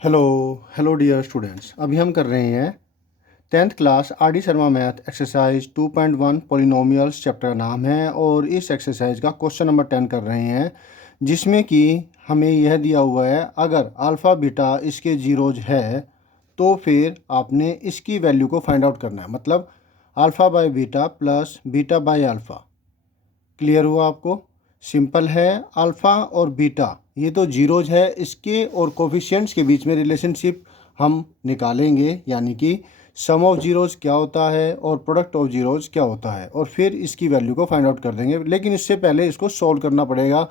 Hello hello dear students. अभी हम कर रहे हैं 10th class R D Sharma math exercise 2.1 polynomials. Chapter का नाम है और इस एक्सरसाइज का क्वेश्चन नंबर 10 कर रहे हैं, जिसमें कि हमें यह दिया हुआ है अगर अल्फ़ा बीटा इसके जीरोज है तो फिर आपने इसकी वैल्यू को फाइंड आउट करना है। मतलब alpha by beta plus beta by alpha. Clear हुआ आपको? सिंपल है। अल्फ़ा और बीटा ये तो जीरोज है, इसके और कोफिशिएंट्स के बीच में रिलेशनशिप हम निकालेंगे, यानी कि सम ऑफ जीरोज क्या होता है और प्रोडक्ट ऑफ जीरोज क्या होता है, और फिर इसकी वैल्यू को फाइंड आउट कर देंगे। लेकिन इससे पहले इसको सॉल्व करना पड़ेगा,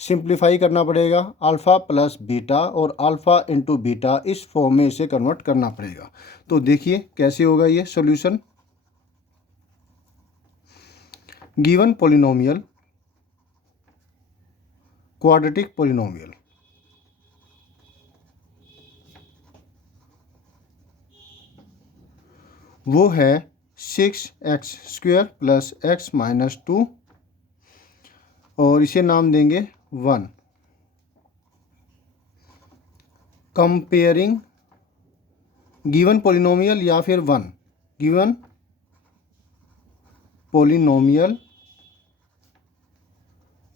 सिंप्लीफाई करना पड़ेगा। अल्फ़ा प्लस बीटा और अल्फ़ा इंटू बीटा इस फॉर्म में इसे कन्वर्ट करना पड़ेगा। तो देखिए कैसे होगा ये solution. Given polynomial, quadratic polynomial, वो है 6x² प्लस x माइनस 2 और इसे नाम देंगे 1। कंपेयरिंग गिवन पॉलिनोमियल या फिर 1 given polynomial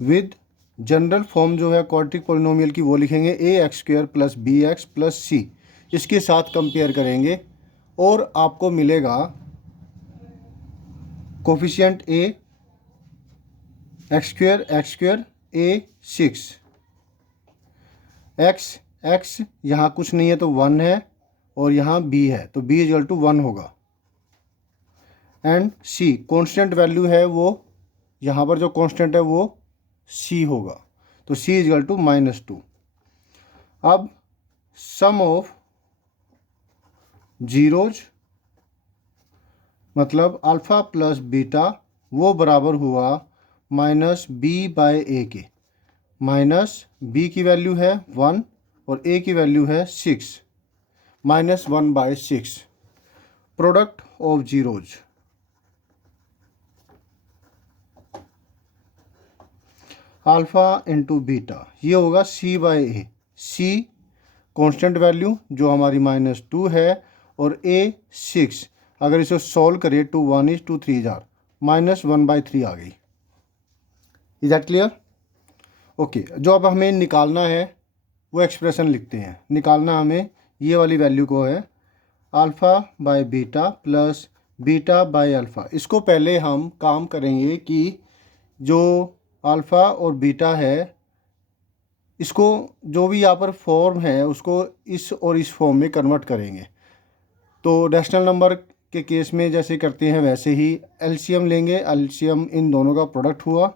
with general form जो है क्वाड्रेटिक पॉलिनोमियल की वो लिखेंगे ax² plus bx plus c। इसके साथ कंपेयर करेंगे और आपको मिलेगा coefficient a x² a 6 x यहाँ कुछ नहीं है तो 1 है और यहाँ b है तो b इक्वल टू 1 होगा। एंड c कांस्टेंट वैल्यू है, वो यहाँ पर जो कांस्टेंट है वो c होगा, तो c इक्वल टू -2। अब सम ऑफ जीरोज मतलब अल्फ़ा प्लस बीटा वो बराबर हुआ -b/a के। -b की वैल्यू है 1 और a की वैल्यू है 6, -1/6। Product of zeros alpha into beta ये होगा c/a। c कांस्टेंट वैल्यू जो हमारी -2 है और a 6। अगर इसे सॉल्व करें 2 1 2 3 जार -1/3 आ गई। Is that clear? ओके, जो अब हमें निकालना है वो एक्सप्रेशन लिखते हैं। निकालना हमें ये वाली वैल्यू को है alpha by beta plus beta by alpha. इसको पहले हम काम करेंगे कि जो अल्फ़ा और बीटा है इसको जो भी यहाँ पर फॉर्म है उसको इस और इस फॉर्म में कन्वर्ट करेंगे। तो रैशनल नंबर के केस में जैसे करते हैं वैसे ही एलसीएम लेंगे। एलसीएम इन दोनों का प्रोडक्ट हुआ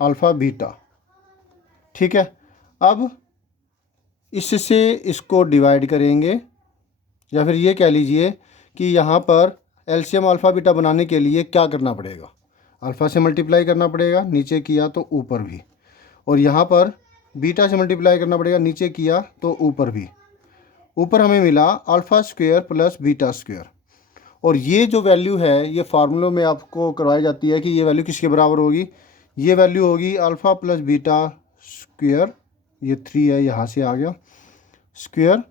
अल्फ़ा बीटा, ठीक है। अब इससे इसको डिवाइड करेंगे, या फिर ये कह लीजिए कि यहाँ पर एलसीएम अल्फ़ा बीटा बनाने के लिए क्या करना पड़ेगा, अल्फ़ा से मल्टीप्लाई करना पड़ेगा, नीचे किया तो ऊपर भी, और यहाँ पर बीटा से मल्टीप्लाई करना पड़ेगा, नीचे किया तो ऊपर भी। ऊपर हमें मिला alpha square plus beta square, और ये जो वैल्यू है ये फार्मूलों में आपको करवाई जाती है कि ये वैल्यू किसके बराबर होगी। ये वैल्यू होगी अल्फ़ा प्लस बीटा स्क्वायर, ये 3 है यहाँ से आ गया, स्क्वायर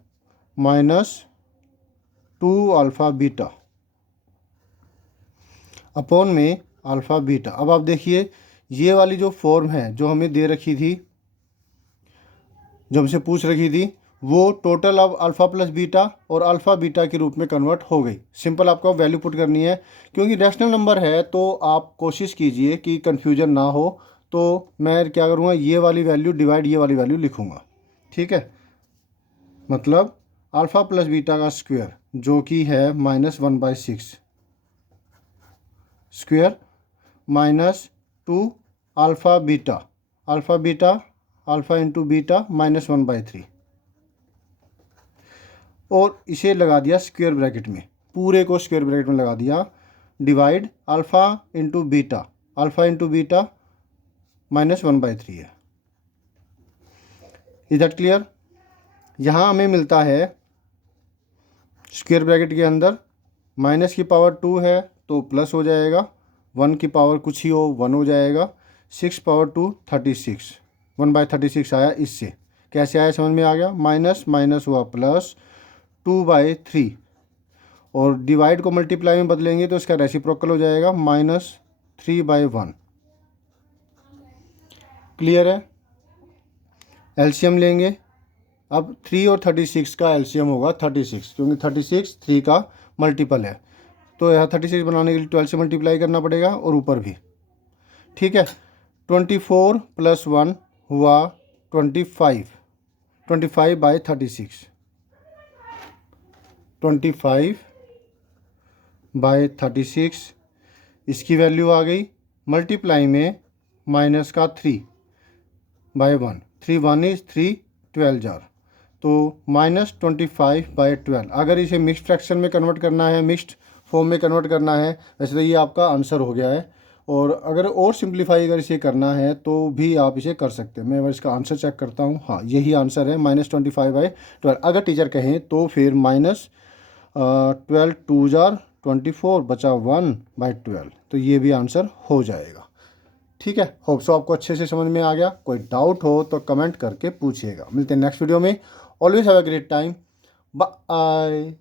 -2 अल्फ़ा बीटा अपॉन में अल्फ़ा बीटा। अब आप देखिए ये वाली जो फॉर्म है जो हमें दे रखी थी, जो हमसे पूछ रखी थी, वो टोटल अब अल्फ़ा प्लस बीटा और अल्फ़ा बीटा के रूप में कन्वर्ट हो गई। सिंपल आपको वैल्यू पुट करनी है, क्योंकि रैशनल नंबर है तो आप कोशिश कीजिए कि कन्फ्यूजन ना हो। तो मैं क्या करूँगा, ये वाली वैल्यू डिवाइड ये वाली वैल्यू लिखूँगा, ठीक है। मतलब अल्फ़ा प्लस बीटा का स्क्वायर जो कि है -1/6 square -2 alpha beta, alpha beta alpha into beta -1/3, और इसे लगा दिया स्क्वायर ब्रैकेट में, पूरे को स्क्वायर ब्रैकेट में लगा दिया, divide alpha into beta, alpha into beta -1/3 है। Is that clear? यहाँ हमें मिलता है स्क्वायर ब्रैकेट के अंदर माइनस की पावर 2 है तो प्लस हो जाएगा, 1 की पावर कुछ ही हो 1 हो जाएगा, 6 पावर 2 36, 1/36 आया इससे। कैसे आया समझ में आ गया। माइनस माइनस हुआ प्लस, 2/3 और डिवाइड को मल्टीप्लाई में बदलेंगे तो इसका रेसिप्रोकल हो जाएगा -3/1। क्लियर है। एलसीएम लेंगे। अब 3 और 36 का एलसीएम होगा 36, क्योंकि 36 3 का मल्टीपल है, तो यहाँ 36 बनाने के लिए 12 से मल्टीप्लाई करना पड़ेगा और ऊपर भी। ठीक है। 24 + 1 हुआ 25, 25/36, 25/36 इसकी वैल्यू आ गई। मल्टीप्लाई में माइनस का 3/1, 3 1 इज 3, 12 जार, तो -25/12। अगर इसे मिक्स्ड फ्रैक्शन में कन्वर्ट करना है, मिक्स्ड फॉर्म में कन्वर्ट करना है, वैसे तो ये आपका आंसर हो गया है। और अगर और सिंप्लीफाई अगर इसे करना है तो भी आप इसे कर सकते हैं। मैं अगर इसका आंसर चेक करता हूँ, हाँ यही आंसर है -25/12। अगर टीचर कहें तो फिर -12 2 जार 24 बचा 1/12, तो ये भी आंसर हो जाएगा। ठीक है। होप सो आपको अच्छे से समझ में आ गया। कोई डाउट हो तो कमेंट करके पूछिएगा। मिलते हैं नेक्स्ट वीडियो में। Always have a great time. Bye.